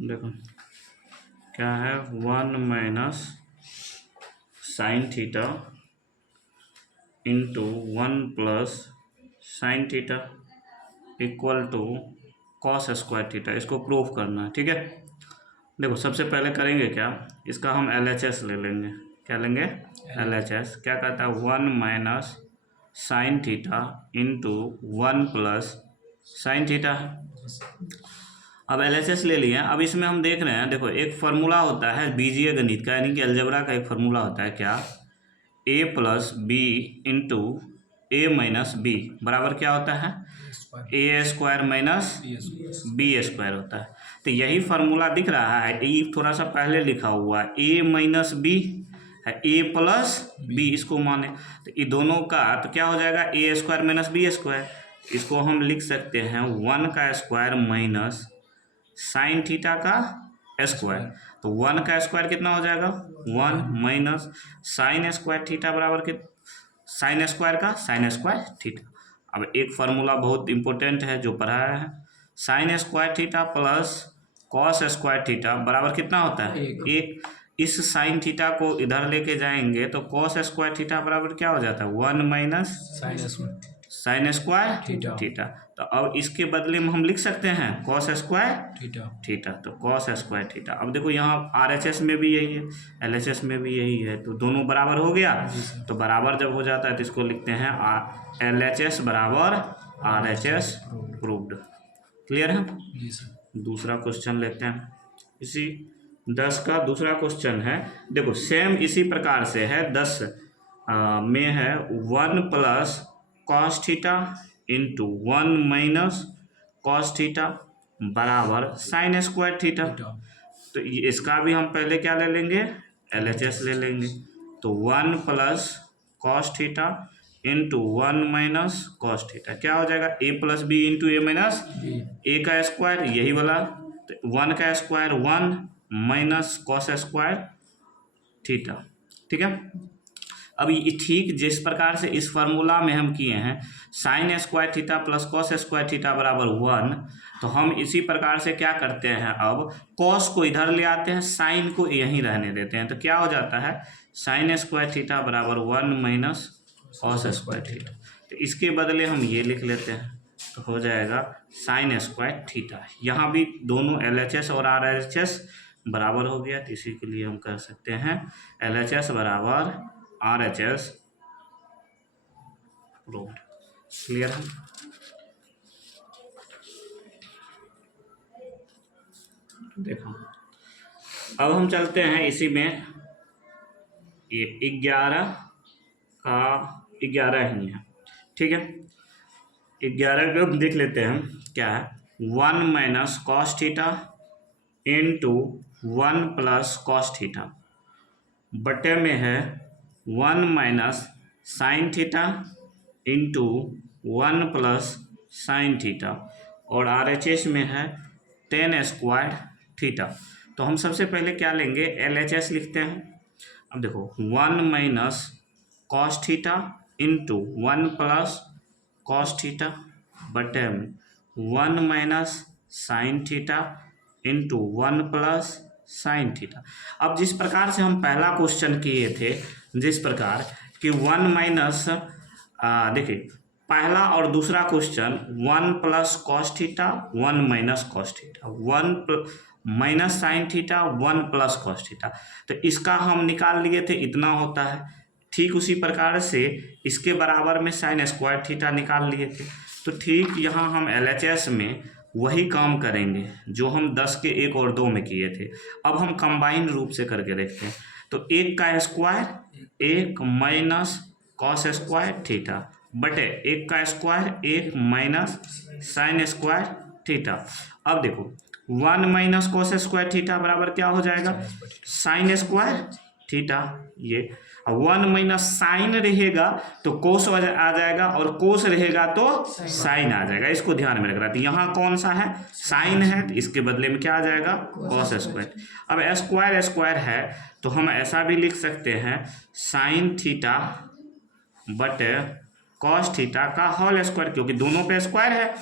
देखो क्या है, 1 minus sine theta into 1 plus sine theta equal to cos square theta. इसको प्रूफ करना है, ठीक है। देखो सबसे पहले करेंगे क्या, इसका हम LHS ले लेंगे। क्या लेंगे? LHS। क्या कहता है, 1 minus sine theta into 1 plus sine theta. अब LHS ले लिया। अब इसमें हम देख रहे हैं, देखो एक फार्मूला होता है बीजीय गणित का, यानी कि अलजेब्रा का एक फार्मूला होता है क्या, a plus B into a minus b बराबर क्या होता है, a square minus b square होता है। तो यही फार्मूला दिख रहा है, ये थोड़ा सा पहले लिखा हुआ है, ए माइनस बी है ए प्लस बी, इसको माने तो ये दोनों का तो क्या हो जाएगा, ए स्क्वायर माइनस बी स्क्वायर। इसको हम लिख सकते हैं 1 का स्क्वायर माइनस साइन थीटा का स्क्वायर। तो 1 का स्क्वायर कितना हो जाएगा, 1 माइनस साइन स्क्वायर थीटा बराबर के साइन स्क्वायर का साइन स्क्वायर थीटा। अब एक फार्मूला बहुत इंपॉर्टेंट है जो पढ़ाया है, sign square theta plus cos square theta बराबर कितना होता है, एक। इस साइन थीटा को इधर लेके जाएंगे तो कॉस स्क्वायर थीटा बराबर क्या हो जाता है, 1 माइनस साइन स्क्वायर थीटा। तो अब इसके बदले में हम लिख सकते हैं कॉस स्क्वायर थीटा। तो कॉस स्क्वायर थीटा। अब देखो यहाँ RHS में भी यही है, LHS में भी यही है, तो दोनों बराबर हो गया। तो बराबर जब हो जाता है तो इसको लिखते हैं LHS बराबर RHS प्रूव्ड। क्लियर है? दूसरा क्वेश्चन लेते हैं। इसी 10 का दूसरा क्वेश्चन है। देखो सेम इसी प्रकार से है, 10 में है 1 plus cos theta into 1 minus cos theta बराबर साइन स्क्वायर थीटा। तो इसका भी हम पहले क्या ले लेंगे, LHS ले लेंगे। तो 1 plus cos theta into 1 minus cos theta क्या हो जाएगा, ए plus B into a minus ए का स्क्वायर, यही वाला। तो 1 का square 1 minus cos square theta, ठीक है। अब ये ठीक जिस प्रकार से इस फार्मूला में हम किए हैं sign square theta plus cos square theta बराबर 1, तो हम इसी प्रकार से क्या करते हैं, अब कॉस को इधर ले आते हैं, साइन को यहीं रहने देते हैं। तो क्या हो जाता है, साइन स्क्वायर थीटा बराबर 1 माइनस कॉस स्क्वायर थीटा। तो इसके बदले हम ये लिख लेते हैं, तो हो जाएगा साइन स्क्वायर थीटा। यहाँ भी दोनों LHS और RHS बराबर हो गया, तो इसी के लिए हम कह सकते हैं LHS बराबर RHS प्रूव्ड। क्लियर है? देखो अब हम चलते हैं इसी में, ये 11 का 11 ही है, ठीक है। 11 को देख लेते हैं क्या है, 1 minus cos theta into 1 plus cos theta बटे में है 1 minus sine theta into 1 plus sine theta, और RHS में है टेन स्क्वायर थीटा। तो हम सबसे पहले क्या लेंगे, LHS लिखते हैं। अब देखो 1 minus cos theta into 1 plus cos theta बटे में 1 minus sine theta into 1 plus sine theta. अब जिस प्रकार से हम पहला क्वेश्चन किए थे, जिस प्रकार कि 1 माइनस, देखिए पहला और दूसरा question 1 plus cos theta 1 minus cos theta, 1 minus sine theta 1 plus cos theta. तो इसका हम निकाल लिए थे, इतना होता है। ठीक उसी प्रकार से इसके बराबर में साइन स्क्वायर थीटा निकाल लिए थे। तो ठीक यहाँ हम LHS में वही काम करेंगे जो हम 10 के 1 और 2 में किए थे। अब हम कंबाइन रूप से करके देखते हैं। तो 1 का square 1 minus cos square theta बटे 1 का square 1 minus sign square theta. अब देखो 1 माइनस कॉस स्क्वायर थीटा बराबर क्या हो जाएगा, साइन स्क्वायर थीटा। ये 1 माइनस साइन रहेगा तो कोस आ जाएगा, और कोस रहेगा तो साइन आ जाएगा। इसको ध्यान में रखना। तो यहाँ कौन सा है, साइन है, तो इसके बदले में क्या आ जाएगा, कॉस स्क्वायर। अब स्क्वायर स्क्वायर है तो हम ऐसा भी लिख सकते हैं साइन थीटा बटे कॉस थीटा का होल स्क्वायर, क्योंकि दोनों पे स्क्वायर है।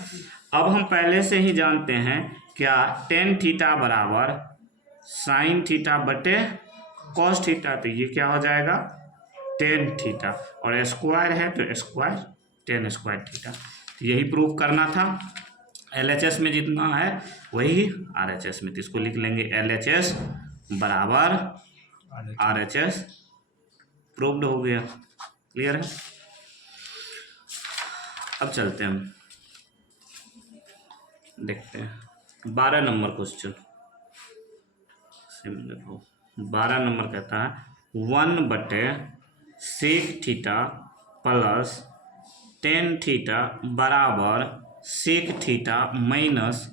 अब हम पहले से ही जानते हैं क्या टेन थीटा बराबर साइन थीटा बटे कॉस थीटा, तो ये क्या हो जाएगा टेन थीटा, और स्क्वायर है तो स्क्वायर टेन स्क्वायर थीटा। तो यही प्रूव करना था। LHS में जितना है वही RHS में, तो इसको लिख लेंगे LHS बराबर RHS, प्रूव्ड हो गया। क्लियर है। अब चलते हैं, हम देखते हैं 12 नंबर क्वेश्चन। देखो 12 नंबर कहता है 1/sec theta plus tan theta बराबर sec theta minus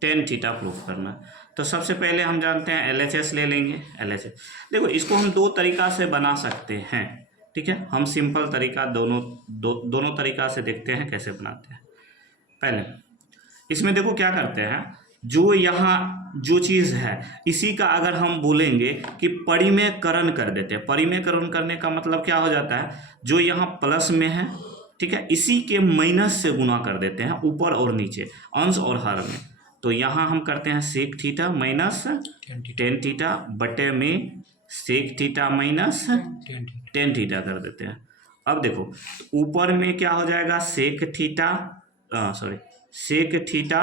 tan theta proof करना। तो सबसे पहले हम जानते हैं LHS ले लेंगे। LHS देखो इसको हम दो तरीका से बना सकते हैं, ठीक है। हम सिंपल तरीका दोनों तरीका से देखते हैं कैसे बनाते हैं। पहले इसमें देखो क्या करते हैं, जो यहाँ जो चीज़ है इसी का अगर हम बोलेंगे कि परिमेयकरण कर देते हैं। परिमेयकरण करने का मतलब क्या हो जाता है, जो यहाँ प्लस में है, ठीक है, इसी के माइनस से गुना कर देते हैं ऊपर और नीचे, अंश और हर में। तो यहाँ हम करते हैं sec theta minus tan theta बटे में sec theta minus tan theta कर देते हैं। अब देखो ऊपर में क्या हो जाएगा sec theta sec theta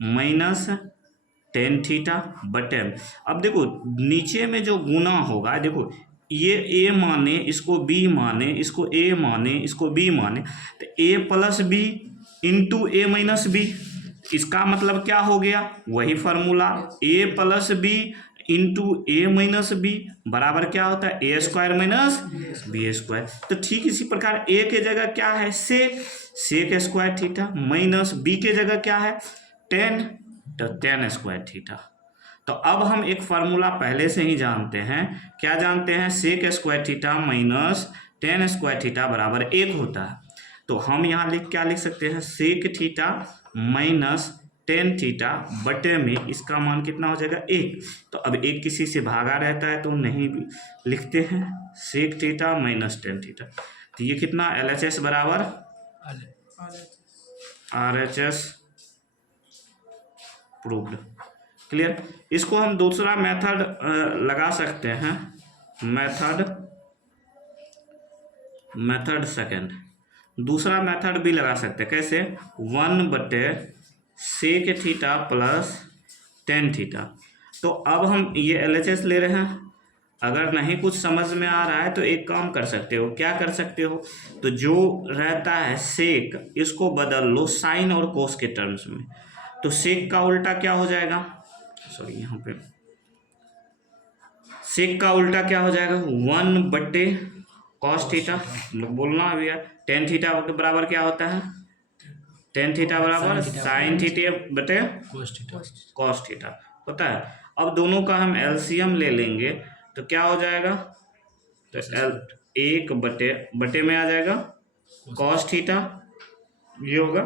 minus tan theta बटे में। अब देखो नीचे में जो गुना होगा, देखो ये A माने इसको B माने, इसको A माने इसको B माने, तो A plus B into A minus b, इसका मतलब क्या हो गया वही formula A plus B into A minus b बराबर क्या होता है A square minus B square. तो ठीक इसी प्रकार A के जगह क्या है sec square theta minus B के जगह क्या है टेन, तो टेन स्क्वायर थीटा। तो अब हम एक फार्मूला पहले से ही जानते हैं, क्या जानते हैं sec square theta minus tan square theta बराबर 1 होता है। तो हम यहाँ क्या लिख सकते हैं sec theta minus tan theta बटे में इसका मान कितना हो जाएगा 1। तो अब 1 किसी से भागा रहता है तो नहीं लिखते हैं, sec theta minus tan theta. तो ये कितना LHS बराबर RHS प्रूव्ड। क्लियर। इसको हम दूसरा मेथड लगा सकते हैं, मेथड सेकंड, दूसरा मेथड भी लगा सकते हैं। कैसे 1/सेक थीटा प्लस टेन थीटा। तो अब हम ये LHS ले रहे हैं, अगर नहीं कुछ समझ में आ रहा है तो एक काम कर सकते हो, क्या कर सकते हो, तो जो रहता है सेक इसको बदल लो साइन और कोस के टर्म्स में। तो सेक का उल्टा क्या हो जाएगा, सॉरी यहाँ पे सेक का उल्टा क्या हो जाएगा 1/कॉस थीटा, बोलना अभी यार, टेन थीटा के बराबर क्या होता है टेन थीटा बराबर साइन थीटा बटे कॉस थीटा होता है। अब दोनों का हम LCM ले लेंगे तो क्या हो जाएगा, तो एक बटे में आ जाएगा कॉस थीटा, ये होगा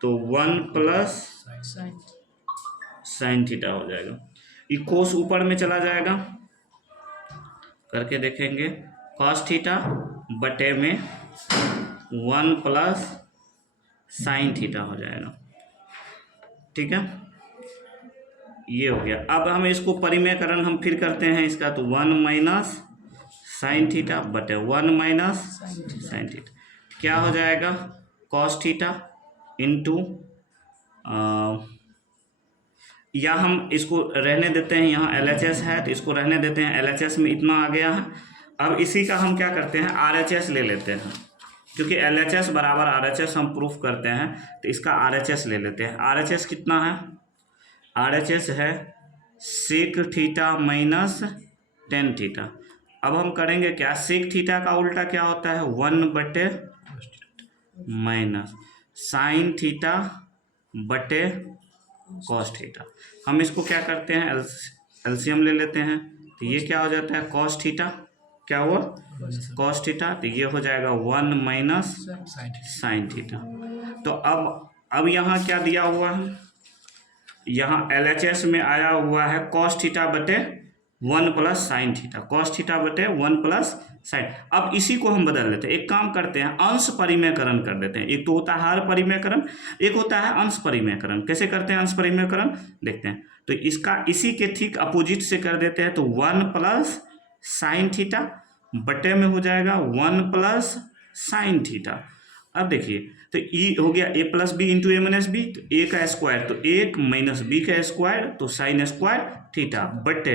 तो 1 प्लस साइन थीटा हो जाएगा। ये कोस ऊपर में चला जाएगा, करके देखेंगे कॉस थीटा बटे में 1 प्लस साइन थीटा हो जाएगा, ठीक है, ये हो गया। अब हम इसको परिमेयकरण हम फिर करते हैं इसका, तो 1 माइनस साइन थीटा बटे 1 माइनस साइन थीटा क्या हो जाएगा कॉस थीटा इंटू, या हम इसको रहने देते हैं, यहाँ LHS है तो इसको रहने देते हैं, LHS में इतना आ गया है। अब इसी का हम क्या करते हैं RHS ले लेते हैं, क्योंकि LHS बराबर RHS हम प्रूफ करते हैं, तो इसका RHS ले लेते हैं। RHS कितना है, RHS है sec theta minus tan theta. अब हम करेंगे क्या, सेक थीटा का उल्टा क्या होता है 1/, माइनस साइन थीटा बटे कॉस थीटा। हम इसको क्या करते हैं LCM ले लेते हैं, तो ये क्या हो जाता है कॉस थीटा, क्या हुआ कॉस थीटा, तो ये हो जाएगा 1 माइनस साइन थीटा। तो अब यहाँ क्या दिया हुआ है, यहाँ LHS में आया हुआ है कॉस थीटा बटे 1 plus sine theta, cos theta बटे 1 प्लस साइन। अब इसी को हम बदल लेते हैं, एक काम करते हैं, अंश परिमेयकरण कर देते हैं। एक तो होता है हर परिमेयकरण, एक होता है अंश परिमेयकरण। कैसे करते हैं अंश परिमेयकरण, देखते हैं। तो इसका इसी के ठीक अपोजिट से कर देते हैं, तो 1 प्लस साइन थीटा बटे में हो जाएगा 1 प्लस साइन थीटा। अब देखिए, तो ई हो गया a plus B into a minus b, तो ए का स्क्वायर तो 1 माइनस बी का स्क्वायर तो साइन स्क्वायर थीटा बटे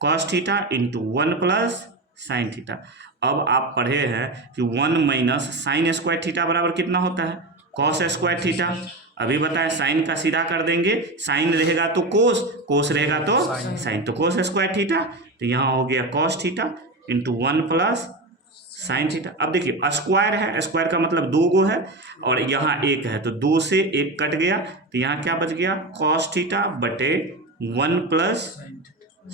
cos theta into 1 plus sine theta. अब आप पढ़े हैं कि 1 माइनस साइन स्क्वायर थीटा बराबर कितना होता है, कॉस स्क्वायर थीटा। अभी बताएं, साइन का सीधा कर देंगे, साइन रहेगा तो कोस, कोस रहेगा तो साइन, तो कोस स्क्वायर थीटा। तो यहाँ हो गया cos theta into 1 plus sine theta. अब देखिए स्क्वायर है, स्क्वायर का मतलब 2 गो है और यहाँ 1 है, तो 2 से 1 कट गया, तो यहाँ क्या बच गया, कॉस थीटा बटे 1 प्लस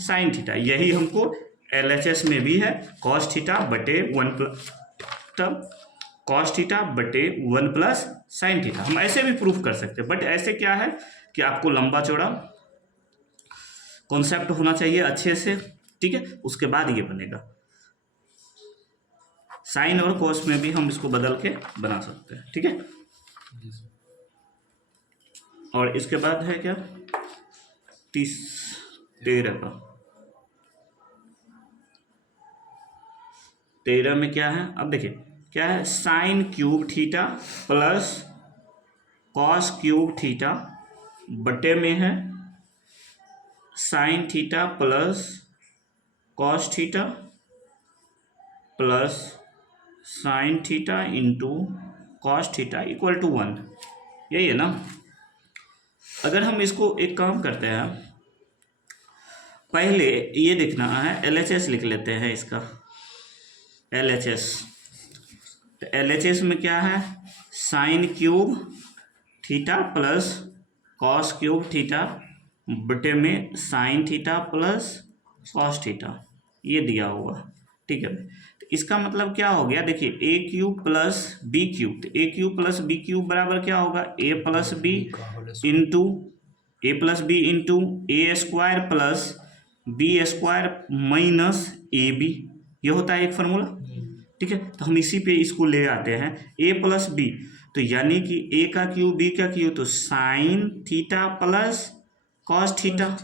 साइन थीटा। यही हमको LHS में भी है, कॉस थीटा बटे 1 प्लस, तब कॉस थीटा बटे 1 प्लस साइन थीटा। हम ऐसे भी प्रूफ कर सकते हैं, बट ऐसे क्या है कि आपको लंबा चौड़ा कॉन्सेप्ट होना चाहिए अच्छे से, ठीक है, उसके बाद ये बनेगा। साइन और कॉस में भी हम इसको बदल के बना सकते हैं, ठीक है। और इसके बाद है क्या 13 का, 13 में क्या है, अब देखिए क्या है, sine cube theta plus cos cube theta बटे में है sine theta plus cos theta plus sine theta into cos theta equal to 1। यही है ना। अगर हम इसको एक काम करते हैं, पहले ये देखना है, LHS लिख लेते हैं इसका, LHS। तो LHS में क्या है, sine cube theta plus cos cube theta बटे में sign theta plus cos theta, ये दिया हुआ, ठीक है। तो इसका मतलब क्या हो गया, देखिए A cube plus B cube, तो A cube plus B cube बराबर क्या होगा, A plus B into A square plus B square minus A B, ये होता है एक फार्मूला, ठीक है। तो हम इसी पे इसको ले आते हैं, ए प्लस बी, तो यानी कि ए का क्यूब बी का क्यूब, तो sine theta plus cos theta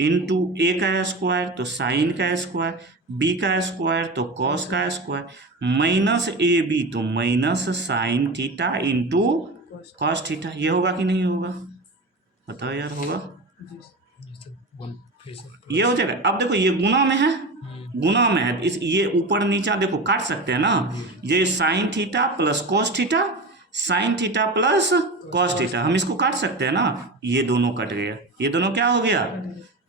into A का स्क्वायर तो साइन का स्क्वायर, बी का स्क्वायर तो कॉस का स्क्वायर, माइनस ए बी तो minus sine theta into cos theta. ये होगा कि नहीं होगा, बताओ यार, होगा, ये हो जाएगा। अब देखो ये गुना में है, गुना में है, इस ये ऊपर नीचा देखो काट सकते हैं ना, ये sign theta plus cos theta, sign theta plus cos theta, हम इसको काट सकते हैं ना, ये दोनों कट गया, ये दोनों क्या हो गया,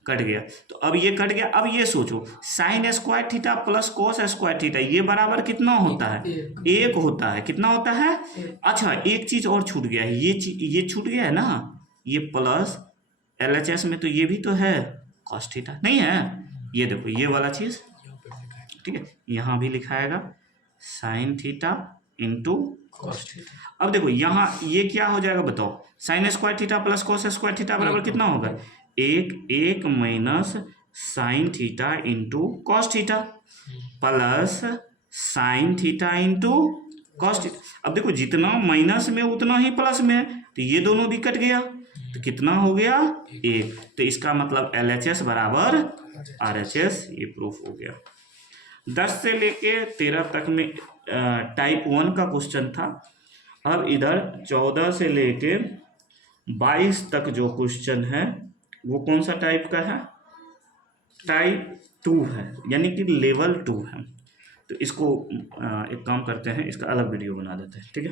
कट गया। तो अब ये कट गया, अब ये सोचो sign square theta plus cos square theta, ये बराबर कितना होता है, 1 होता है, कितना होता है। अच्छा एक चीज और छूट गया है, ये छूट गया है ना, ये प्लस LHS में तो ये भी तो है कॉस थीटा, नहीं है, ये देखो ये वाला चीज, ठीक है, यहाँ भी लिखाएगा sine theta into cos theta. अब देखो यहाँ ये क्या हो जाएगा बताओ, sine square theta plus cos square theta बराबर कितना होगा, 1 minus sine theta into cos theta plus sine theta into cos theta. अब देखो जितना माइनस में उतना ही प्लस में है, तो ये दोनों भी कट गया, तो कितना हो गया 1। तो इसका मतलब LHS बराबर RHS, ये प्रूफ हो गया। 10 से लेके 13 तक में टाइप 1 का क्वेश्चन था। अब इधर 14 से लेके 22 तक जो क्वेश्चन है वो कौन सा टाइप का है, टाइप 2 है, यानी कि लेवल 2 है। तो इसको एक काम करते हैं, इसका अलग वीडियो बना देते हैं, ठीक है।